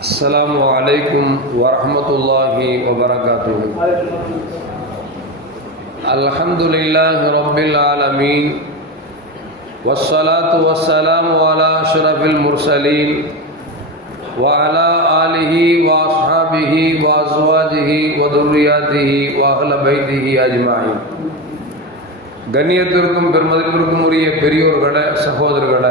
السلام عليكم ورحمة الله وبركاته الحمد لله رب العالمين والصلاة والسلام على أشرف المرسلين وعلى آله وأصحابه وأزواجه وذرياته وأهل بيته أجمعين கண்ணியத்திற்கும் பெருமதிப்பிற்கும் உரிய பெரியோர்களே சகோதரர்களே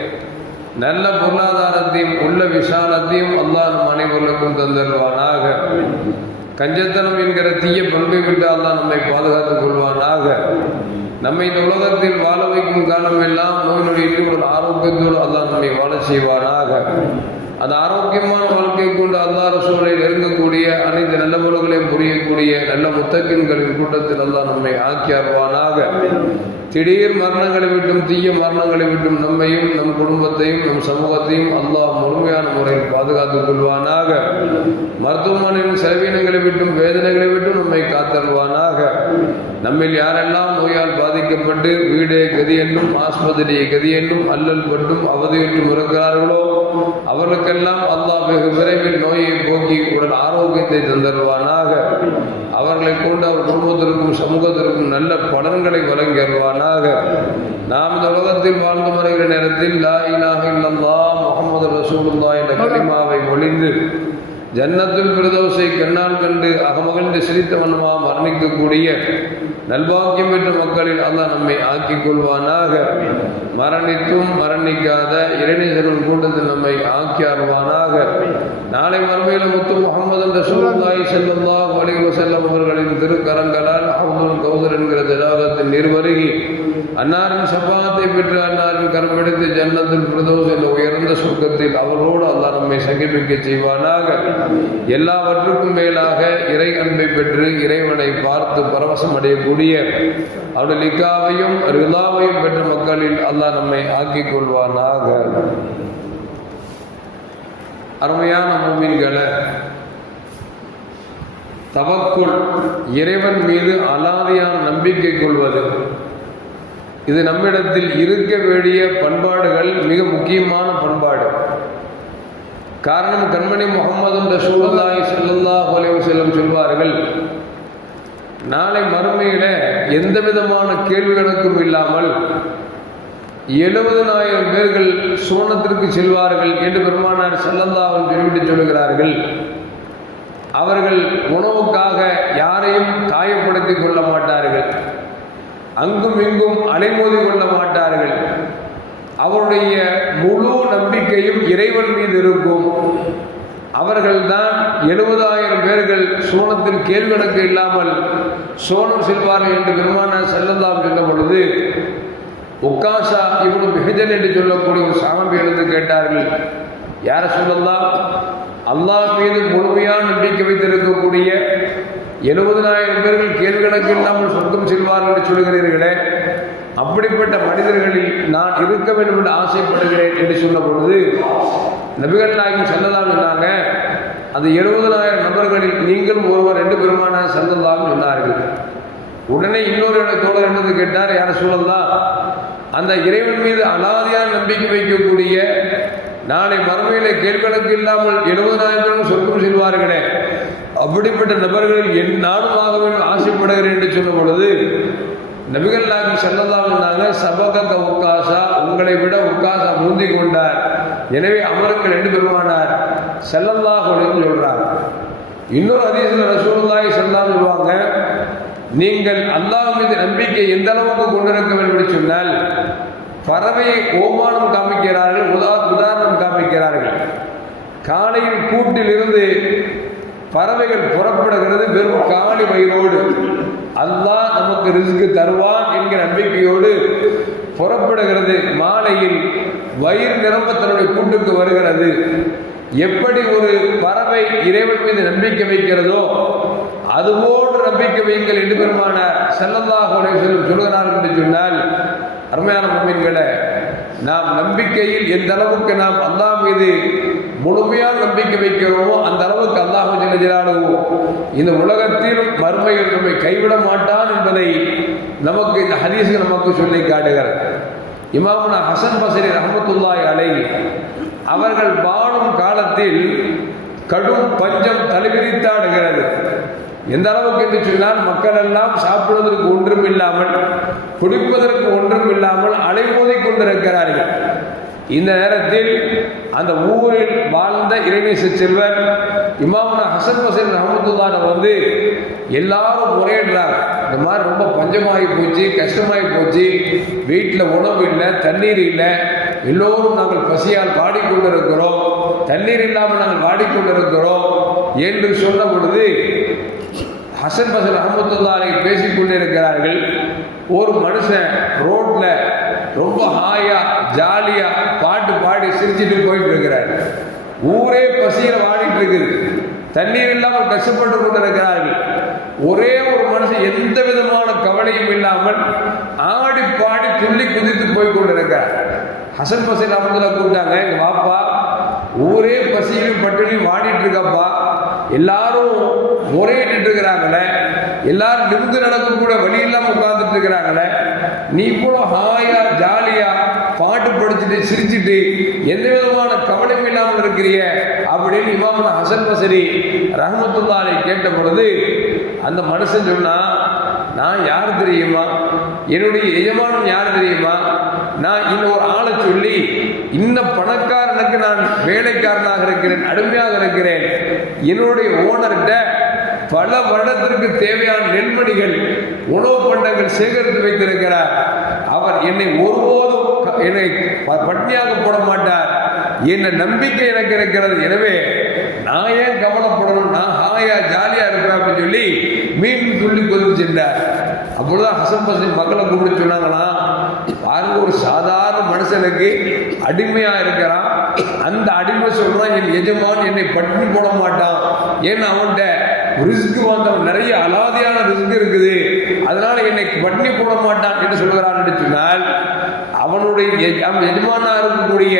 நல்ல பொருளாதாரத்தையும் உள்ள விசாலத்தையும் அல்லாஹ் நம் அனைவருக்கும் தந்தருவானாக கஞ்சத்தனம் என்கிற தீய பண்பை விட்டு அல்லாஹ் நம்மை பாதுகாத்துக் கொள்வானாக. நம்மை இந்த உலகத்தில் வாழ வைக்கும் காலம் எல்லாம் நோய் நொடியில் ஒரு ஆரோக்கியத்தோடு அல்லாஹ் நம்மை வாழ செய்வானாக. அது ஆரோக்கியமான வாழ்க்கை கொண்டு அல்லா ரசூலை நெருங்கக்கூடிய அனைத்து நல்ல பொருள்களையும் புரியக்கூடிய நல்ல முத்தக்கின்களின் கூட்டத்தில் அல்லாஹ் நம்மை ஆக்கியாருவானாக திடீர் மரணங்களை விட்டும் தீய மரணங்களை விட்டும் நம்மையும் நம் குடும்பத்தையும் நம் சமூகத்தையும் அல்லாஹ் முழுமையான முறையில் பாதுகாத்துக் கொள்வானாக. மருத்துவமனையின் செலவீனங்களை விட்டும் வேதனைகளை விட்டும் நம்மை காத்தல்வானாக நம்மில் யாரெல்லாம் நோயால் பாதிக்கப்பட்டு வீடே கதி என்னும் ஆஸ்பத்திரியை கதி என்னும் அல்லல் பட்டும் அவதியுற்றும் இருக்கிறார்களோ அவர்களுக்கெல்லாம் அல்லாஹ் வெகு விரைவில் நோயை போக்கி உடல் ஆரோக்கியத்தை தந்தருவானாக. அவர்களை கொண்டு அவர் குடும்பத்திற்கும் சமூகத்திற்கும் நல்ல பலன்களை வழங்கி அருவானாக நாம் இந்த உலகத்தில் வாழ்ந்து வருகிற நேரத்தில் லா இலாஹ இல்லல்லாஹ் முகமது ரசூலுல்லாஹ் என்ற கலிமாவை ஒளிந்து ஜன்னத்துல் பிரதோசை கண்ணால் கண்டு அகமகிழ்ந்து சிரித்தவனுமா மரணிக்கக்கூடிய நல்வாக்கியம் பெற்ற மக்களில் அல்லாஹ் நம்மை ஆக்கிக் கொள்வானாக. மரணித்தும் மரணிக்காத இளைஞர்கள் கூட்டத்தில் நம்மை ஆக்கி அருவானாக நாளை மறுமையில் முத்து முகமது என்ற சூழ்நாய் செல்லல்லா வலிவு செல்லம் அவர்களின் திருக்கரங்களால் அகமது கௌதர் என்கிற திராகத்தின் நிர்வருகி அன்னாரின் சபாத்தை பெற்று அன்னாரின் கரமெடுத்து ஜன்னத்தில் பிரதோஷ் என்ற உயர்ந்த சொர்க்கத்தில் அவரோடு அல்லாஹ் நம்மை சங்கிப்பிக்க செய்வானாக. எல்லாவற்றுக்கும் மேலாக இறை அன்பை பெற்று இறைவனை பார்த்து பரவசம் அடையக்கூடிய அவருடைய லிக்காவையும் ரிலாவையும் பெற்ற மக்களில் அல்லாஹ் நம்மை ஆக்கிக் கொள்வானாக. அருமையான மூமின்களை தவக்குள் இறைவன் மீது அலாதியான நம்பிக்கை கொள்வது இது நம்மிடத்தில் இருக்க வேண்டிய பண்பாடுகள் மிக முக்கியமான பண்பாடு. காரணம் கண்மணி முகமது ரசூலுல்லாஹி செல்லுல்லா அலைஹி செல்லும் சொல்வார்கள் நாளை மறுமையில எந்த விதமான கேள்வி கணக்கும் இல்லாமல் எழுபதனாயிரம் பேர்கள் சுவனத்திற்கு செல்வார்கள் என்று பெருமானார் செல்லந்தாவன் தெரிவித்து சொல்கிறார்கள் அவர்கள் உணவுக்காக யாரையும் காயப்படுத்திக் கொள்ள மாட்டார்கள். அங்கும் இங்கும் அலைமோதி கொள்ள மாட்டார்கள். அவருடைய முழு நம்பிக்கையும் இறைவன் மீது இருக்கும். அவர்கள்தான் எழுபதாயிரம் பேர்கள் சோனத்தில் கேள்விக்கணக்கு இல்லாமல் சோனம் செல்வார்கள் என்று பெருமான செல்லந்தாம் சொன்ன பொழுது உக்காசா இவனு மிகஜன் என்று சொல்லக்கூடிய ஒரு சாமி எழுந்து கேட்டார்கள். யார சொல்லலாம்? அல்லாஹ் மீது முழுமையான நம்பிக்கை வைத்திருக்கக்கூடிய எழுபதனாயிரம் பேர்கள் கேள்வி கணக்கில்லாமல் சொர்க்கம் செல்வார்கள் என்று சொல்கிறீர்களே அப்படிப்பட்ட மனிதர்களில் நான் இருக்க வேண்டும் என்று ஆசைப்படுகிறேன் என்று சொன்ன பொழுது நபிகள் நாயகம் செல்லலாம் சொன்னாங்க அந்த எழுபதனாயிரம் நபர்களில் நீங்களும் ஒருவர் ரெண்டு பெருமான செல்லலாம் சொன்னார்கள். உடனே இன்னொரு தோழர் என்னது கேட்டார் யார சொல்லலாம் அந்த இறைவன் மீது அலாதியான நம்பிக்கை வைக்கக்கூடிய நாளை மறுமையில கேள்வி இல்லாமல் எழுபதாயிரம் சொர்க்கம் செல்வார்களே அப்படிப்பட்ட நபர்களில் என் நானும் ஆக வேண்டும் ஆசைப்படுகிறேன் என்று சொல்லும் பொழுது நபிகள் நாயகம் செல்லலாம் இருந்தாங்க சபக உக்காசா உங்களை விட உக்காசா முந்தி கொண்டார். எனவே அமருங்கள் என்று பெருமானார் செல்லல்லாஹ் சொல்றார் இன்னொரு அதிசயம் ரசூலுல்லாஹி செல்லாம் சொல்லுவாங்க நீங்கள் அல்லாஹ் மீது நம்பிக்கை எந்த அளவுக்கு கொண்டிருக்க வேண்டும் என்று சொன்னால் பறவையை ஓமானம் காமிக்கிறார்கள் உதா உதாரணம் காமிக்கிறார்கள். காலையில் கூட்டில் இருந்து பறவைகள் புறப்படுகிறது வெறும் காலி வயிறோடு அல்லாஹ் நமக்கு ரிஸ்க்கு தருவான் என்கிற நம்பிக்கையோடு புறப்படுகிறது. மாலையில் வயிறு நிரம்ப தன்னுடைய கூட்டுக்கு வருகிறது. எப்படி ஒரு பறவை இறைவன் மீது நம்பிக்கை வைக்கிறதோ அதுவோடு நம்பிக்கை வைங்கள் என்று பெருமான செல்லல்லாஹ் செல்லும் சொல்கிறார்கள் என்று சொன்னால் அருமையான மம்மின்களை நாம் நம்பிக்கையில் எந்த அளவுக்கு நாம் அல்லா மீது முழுமையாக நம்பிக்கை வைக்கிறோமோ அந்த அளவுக்கு அல்லாஹு ஜெல்லாலுவோ இந்த உலகத்திலும் மறுமையில் நம்மை கைவிட மாட்டான் என்பதை நமக்கு இந்த ஹதீஸ் நமக்கு சொல்லி காட்டுகிறார் இமாமுனா ஹசன் பசரி ரஹமத்துல்லாய் அலை அவர்கள் வாழும் காலத்தில் கடும் பஞ்சம் தலைவிரித்தாடுகிறது. எந்த அளவுக்கு என்று சொன்னால் மக்கள் எல்லாம் சாப்பிடுவதற்கு ஒன்றும் இல்லாமல் குடிப்பதற்கு ஒன்றும் இல்லாமல் அலைமோதி கொண்டிருக்கிறார்கள். இந்த நேரத்தில் அந்த ஊரில் வாழ்ந்த இறைநேச செல்வர் இமாமுனா ஹசன் ஹசன் ரஹமத்துல்லான வந்து எல்லாரும் முறையிடுறாங்க இந்த மாதிரி ரொம்ப பஞ்சமாகி போச்சு கஷ்டமாகி போச்சு வீட்டில் உணவு இல்லை தண்ணீர் இல்லை எல்லோரும் நாங்கள் பசியால் வாடிக்கொண்டிருக்கிறோம் தண்ணீர் இல்லாமல் நாங்கள் வாடிக்கொண்டிருக்கிறோம் என்று சொன்ன பொழுது ஹசன் பசன் அஹமத்துல்லாரை பேசிக்கொண்டே இருக்கிறார்கள் ஒரு மனுஷன் ரோட்டில் ரொம்ப ஹாயா ஜாலியா பாட்டு பாடி சிரிச்சிட்டு போயிட்டு இருக்கிறார் ஊரே பசியில வாடிட்டு இருக்குது தண்ணீர் இல்லாமல் கஷ்டப்பட்டு கொண்டிருக்கிறார்கள். ஒரே ஒரு மனுஷன் எந்த விதமான கவலையும் இல்லாமல் ஆடி பாடி துள்ளி குதித்து போய் கொண்டிருக்கிறார். ஹசன் பசன் அமர்ந்துல கூப்பிட்டாங்க எங்க பாப்பா ஊரே பசியிலும் பட்டினியும் வாடிட்டு இருக்கப்பா எல்லாரும் முறையிட்டு இருக்கிறாங்களே. எல்லாரும் நிமிந்து நடக்க கூட வழி இல்லாமல் உட்கார்ந்துட்டு இருக்கிறாங்களே. நீ இவ்வளோ ஹாயா ஜாலியா பாட்டு படிச்சுட்டு சிரிச்சுட்டு எந்த விதமான கவலையும் இல்லாமல் இருக்கிறிய அப்படின்னு இமாமன் ஹசன் பசரி ரஹமத்துல்லாலை கேட்ட பொழுது அந்த மனுஷன் சொன்னா நான் யார் தெரியுமா? என்னுடைய எஜமானம் யார் தெரியுமா? நான் இன்னொரு ஆளை சொல்லி இந்த பணக்காரனுக்கு நான் வேலைக்காரனாக இருக்கிறேன் அடிமையாக இருக்கிறேன். என்னுடைய ஓனர்கிட்ட பல வருடத்திற்கு தேவையான நெல்மணிகள் உணவு பண்டங்கள் சேகரித்து வைத்திருக்கிறார். அவர் என்னை ஒருபோதும் என்னை ப- பட்னியாக போட மாட்டார். என்ன நம்பிக்கை எனக்கு இருக்கிறது. எனவே நான் ஏன் கவலைப்படணும்? நான் ஹாயா ஜாலியா இருப்பேன் அப்படின்னு சொல்லி மீண்டும் துள்ளி கொதித்து சென்றார். அப்பொழுதுதான் ஹசன் பசன் மக்களை கூப்பிட்டு சொன்னாங்களாம் பாருங்க ஒரு சாதாரண மனுஷனுக்கு அடிமையா இருக்கிறான். அந்த அடிமை சொல்றான் என் எஜமான் என்னை பட்டினி போட மாட்டான். ஏன்னா அவன்கிட்ட ரிஸ்க்கு வந்தவன் நிறைய அலாதியான ரிஸ்க் இருக்குது. அதனால என்னை பட்னி போட மாட்டான் என்று சொல்கிறான் என்று சொன்னால் அவனுடைய எஜமானாருக்கக்கூடிய எஜமானா இருக்கக்கூடிய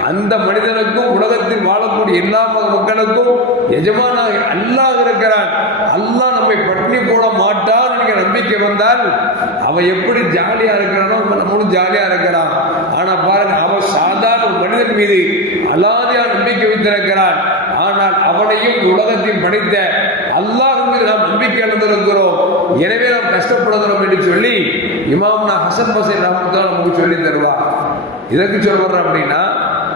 அந்த மனிதனுக்கும் உலகத்தில் வாழக்கூடிய எல்லா ம- மக்களுக்கும் எஜமானாக அல்லாஹ் இருக்கிறான். அல்லாஹ் நம்மை பட்டினி போட மாட்டான் என்கிற நம்பிக்கை வந்தால் அவன் எப்படி ஜாலியா இருக்கிறானோ நம்மளும் ஜாலியா இருக்கிறான். ஆனா பாருங்க அவன் சாதாரண மனிதன் மீது அலாதியா நம்பிக்கை வைத்திருக்கிறான். ஆனால் அவனையும் உலகத்தில் படைத்த அல்லாஹ் மீது நாம் நம்பிக்கை அடைந்திருக்கிறோம். எனவே நாம் கஷ்டப்படுகிறோம் என்று சொல்லி இமாம்னா ஹசன் பசன் ரஹமத்துல்லாஹ் நமக்கு சொல்லி தருவா இதற்கு சொல்ற அப்படின்னா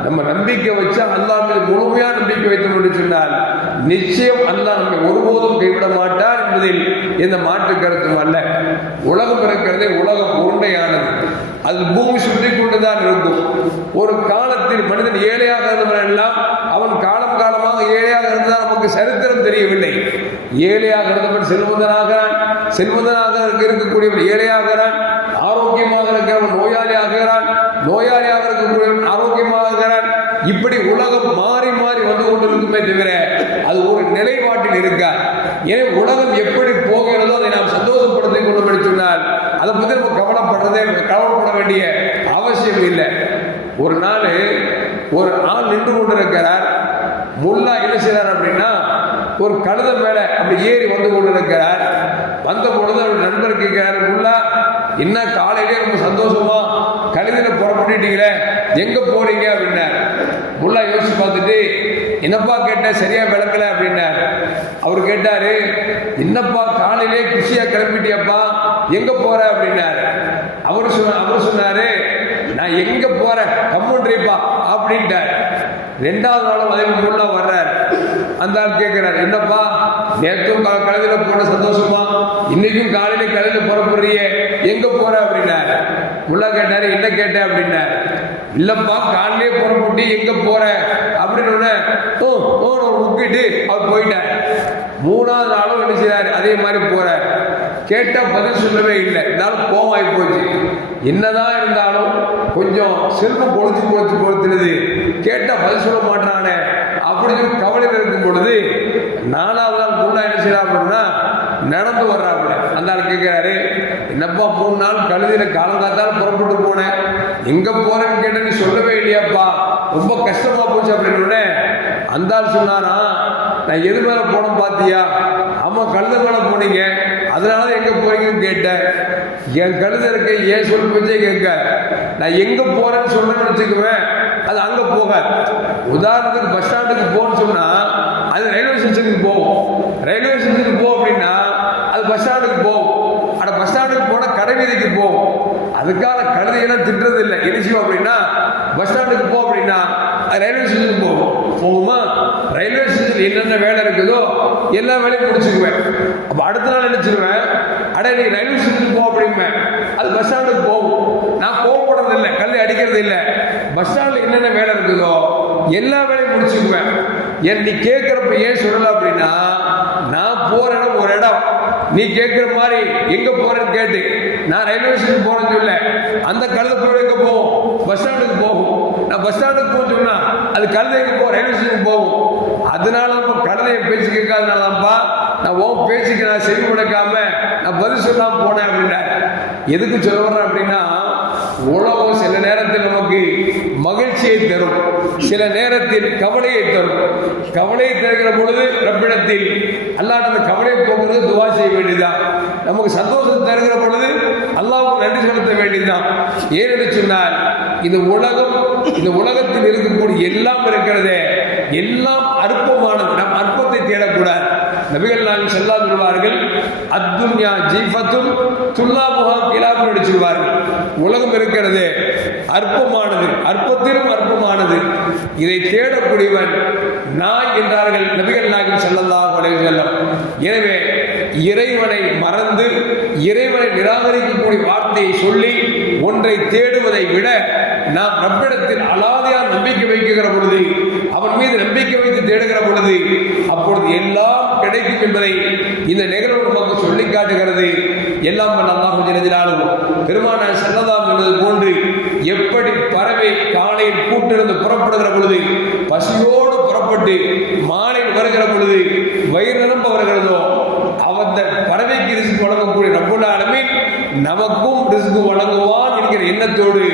நம்ம நம்பிக்கை வச்சா அல்லாஹ் மீது முழுமையா நம்பிக்கை வைத்தோம் என்று சொன்னால் நிச்சயம் அல்லாஹ் நம்மை ஒருபோதும் கைவிட மாட்டார் என்பதில் எந்த மாற்று கருத்தும் அல்ல. உலகம் இருக்கிறதே உலகம் உருண்டையானது அது பூமி சுற்றி கொண்டுதான் இருக்கும். ஒரு காலத்தில் மனிதன் ஏழையாக இருந்தவன் எல்லாம் அவன் காலம் காலமாக ஏழையாக அவனுக்கு நமக்கு சரித்திரம் தெரியவில்லை. ஏழையாக இருந்தவன் செல்வந்தனாகிறான் செல்வந்தனாக இருக்கக்கூடியவன் ஏழையாகிறான் ஆரோக்கியமாக இருக்கிறவன் நோயாளி ஆகிறான் நோயாளியாக இருக்கக்கூடியவன் ஆரோக்கியமாகிறான் இப்படி உலகம் மாறி மாறி வந்து கொண்டிருக்குமே தவிர அது ஒரு நிலைப்பாட்டில் இருக்காது எனவே உலகம் எப்படி போகிறதோ அதை நாம் சந்தோஷப்படுத்திக் கொள்ளும்படி சொன்னால் அதை பற்றி நம்ம கவலைப்படுறதே கவலைப்பட வேண்டிய அவசியம் இல்லை. ஒரு நாள் ஒரு ஆள் நின்று கொண்டிருக்கிறார். முல்லா என்ன செய்றார் அப்படின்னா ஒரு கழுத மேல அப்படி ஏறி வந்து கொண்டிருக்கிறார். வந்த பொழுது அவர் நண்பர் கேட்கிறார் முல்லா என்ன காலையிலே ரொம்ப சந்தோஷமா கழுதில புறப்பட்டுட்டீங்களே எங்க போறீங்க? அப்படின்னார். முல்லா யோசிச்சு பார்த்துட்டு என்னப்பா கேட்ட சரியா விளக்கல? அப்படின்னார். அவர் கேட்டாரு என்னப்பா காலையிலே குஷியா கிளம்பிட்டியப்பா எங்க போற? அப்படின்னார். அவர் சொன்ன அவர் சொன்னாரு நான் எங்க போறேன் கம்முன்றிப்பா அப்படின்ட்டார். ரெண்டாவது நாளும் அதே முன்னா வர்றார். அந்த ஆள் கேட்கிறார் என்னப்பா நேற்றும் கா- போன சந்தோஷமா? இன்னைக்கும் காலையில கழுதையில புறப்படுறியே எங்க போற? அப்படின்னார். முல்லா கேட்டாரு என்ன கேட்டேன் அப்படின்னார். இல்லப்பா காலிலே புறப்பட்டு எங்க போற? அப்படின்னு உடனே, ஓ ஓ முக்கிட்டு அவர் போயிட்டார். மூணாவது நாளும் என்ன செய்றாரு? அதே மாதிரி போறார். கேட்டா பதில் சொல்லவே இல்லை. இருந்தாலும் கோவாய் போச்சு. என்னதான் இருந்தாலும் கொஞ்சம் செல்வம் கொடுத்து பொழுது பொறுத்துனது. கேட்டா பதில் சொல்ல மாட்டானே அப்படின்னு கவலையில் இருக்கும் பொழுது நாலாவது நாள் முன்னா என்ன செய்யலாம் அப்படின்னா நடந்து வர்றாப்புல. அந்த ஆள் கேட்குறாரு என்னப்பா மூணு நாள் கழுதியில காலங்காத்தால் புறப்பட்டு போனேன். எங்க போறேன்னு கேட்ட நீ சொல்லவே இல்லையாப்பா. ரொம்ப கஷ்டமா போச்சு அப்படின்னு உடனே அந்த ஆள் சொன்னாரா நான் எது மேல போனோம் பாத்தியா? ஆமா கழுத மேல போனீங்க. அதனால தான் எங்க போறீங்கன்னு கேட்டேன். என் கழுத இருக்க ஏன் சொல் பேச்சே கேட்க. நான் எங்க போறேன்னு சொன்னேன்னு வச்சுக்குவேன். அது அங்க போகாது. உதாரணத்துக்கு பஸ் ஸ்டாண்டுக்கு போன்னு சொன்னா அது ரயில்வே ஸ்டேஷனுக்கு போகும். ரயில்வே ஸ்டேஷனுக்கு போ அப்படின்னா பஸ் ஸ்டாண்டுக்கு போவோம். அட பஸ் ஸ்டாண்டுக்கு போனால் கடை வீதிக்கு போகும் அதுக்கான கழுதையெல்லாம் திட்டுறது இல்லை என்ன செய்வோம் அப்படின்னா பஸ் ஸ்டாண்டுக்கு போ அப்படின்னா ரயில்வே ஸ்டேஷனுக்கு போவோம். போகுமா ரயில்வே ஸ்டேஷன் என்னென்ன வேலை இருக்குதோ எல்லா வேலையும் முடிச்சுக்குவேன். அப்போ அடுத்த நாள் நினச்சிருவேன் அட நீ ரயில்வே ஸ்டேஷனுக்கு போ அப்படிம்பேன். அது பஸ் ஸ்டாண்டுக்கு போகும். நான் கோவப்படுறது இல்லை கழுதை அடிக்கிறது இல்லை பஸ் ஸ்டாண்டில் என்னென்ன வேலை இருக்குதோ எல்லா வேலையும் முடிச்சுக்குவேன். என் நீ கேட்குறப்ப ஏன் சொல்லலை அப்படின்னா நான் போகிற நீ கேட்குற மாதிரி எங்க போகிறேன்னு கேட்டு. நான் ரயில்வே ஸ்டேஷன் போறேன்னு சொல்ல. அந்த கழுத போய் எங்க போகும்? பஸ் ஸ்டாண்டுக்கு போகும். நான் பஸ் ஸ்டாண்டுக்கு போக சொன்னா அது கழுத எங்க போகும்? ரயில்வே ஸ்டேஷன் போகும். அதனால நம்ம கடலையை பேச்சு கேட்காதனாலதான்ப்பா நான் ஓ பேச்சுக்கு நான் செவி கொடுக்காம நான் பதில் சொல்லாம போனேன் அப்படின்னா எதுக்கு சொல்ல வர்றேன் அப்படின்னா உலகம் சில நேரத்தில் நமக்கு மகிழ்ச்சியை தரும். சில நேரத்தில் கவலையை தரும். கவலையை தருகிற பொழுது ரப்பிடத்தில் அல்லாஹ் அந்த கவலையை போகிறது துவா செய்ய வேண்டியதுதான். நமக்கு சந்தோஷத்தை தருகிற பொழுது அல்லாவுக்கு நன்றி செலுத்த வேண்டியதுதான். ஏனென்று சொன்னால் இந்த உலகம் இந்த உலகத்தில் இருக்கக்கூடிய எல்லாம் இருக்கிறதே எல்லாம் அற்பமானது. நம் அற்பத்தை தேடக்கூடாது. நபிகள் நாங்கள் செல்லா சொல்வார்கள் அத்துன்யா ஜீஃபத்தும் துல்லாபுகா கிலாபு நடிச்சிருவார்கள் உலகம் இருக்கிறது. அற்பமானது அற்பத்திலும் அற்பமானது இதை தேடக்கூடியவன் நாய் என்றார்கள் நபிகள் நாயகம் செல்லலாம் செல்லம் எனவே இறைவனை மறந்து இறைவனை நிராகரிக்கக்கூடிய வார்த்தையை சொல்லி ஒன்றை தேடுவதை விட நாம் நம்மிடத்தில் அலாதையா நம்பிக்கை வைக்கிற பொழுது அவன் மீது நம்பிக்கை வைத்து தேடுகிற பொழுது அப்பொழுது எல்லாம் கிடைக்கும் என்பதை இந்த நிகழ்வு நமக்கு சொல்லி காட்டுகிறது. எல்லாம் வல்ல அல்லாஹு ஜெனஜிலாலும் பெருமானார் செல்லதாம் என்பது போன்று எப்படி பறவை காலையில் கூட்டிலிருந்து புறப்படுகிற பொழுது பசியோடு புறப்பட்டு மாலையில் வருகிற பொழுது வயிறு நிரம்ப வருகிறதோ அந்த பறவைக்கு ரிஸ்க் வழங்கக்கூடிய ரப்புல் நமக்கும் ரிசுக்கு வழங்குவான் என்கிற எண்ணத்தோடு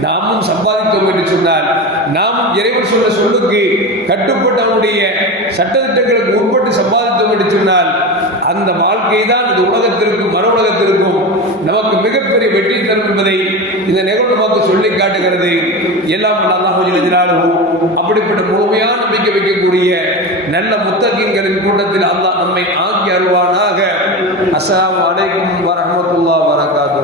நாமும் சம்பாதித்தோம் என்று சொன்னால் நாமும் இறைவன் சொன்ன சொல்லுக்கு கட்டுப்பட்டவனுடைய சட்டத்திட்டங்களுக்கு உட்பட்டு சம்பாதித்தோம் என்று சொன்னால் அந்த வாழ்க்கை தான் இந்த உலகத்திற்கும் மறு உலகத்திற்கும் நமக்கு மிகப்பெரிய வெற்றி தரும் என்பதை இந்த நிகழ்வு நமக்கு சொல்லி காட்டுகிறது. எல்லாம் அல்லாஹாலும் அப்படிப்பட்ட முழுமையான நம்பிக்கை வைக்கக்கூடிய நல்ல முத்தகின்களின் கூட்டத்தில் அல்லாஹ் நம்மை ஆக்கி அருள்வானாக. அஸ்லாம் அலைக்கும் வரஹ்மத்துல்லாஹி வரகாத்து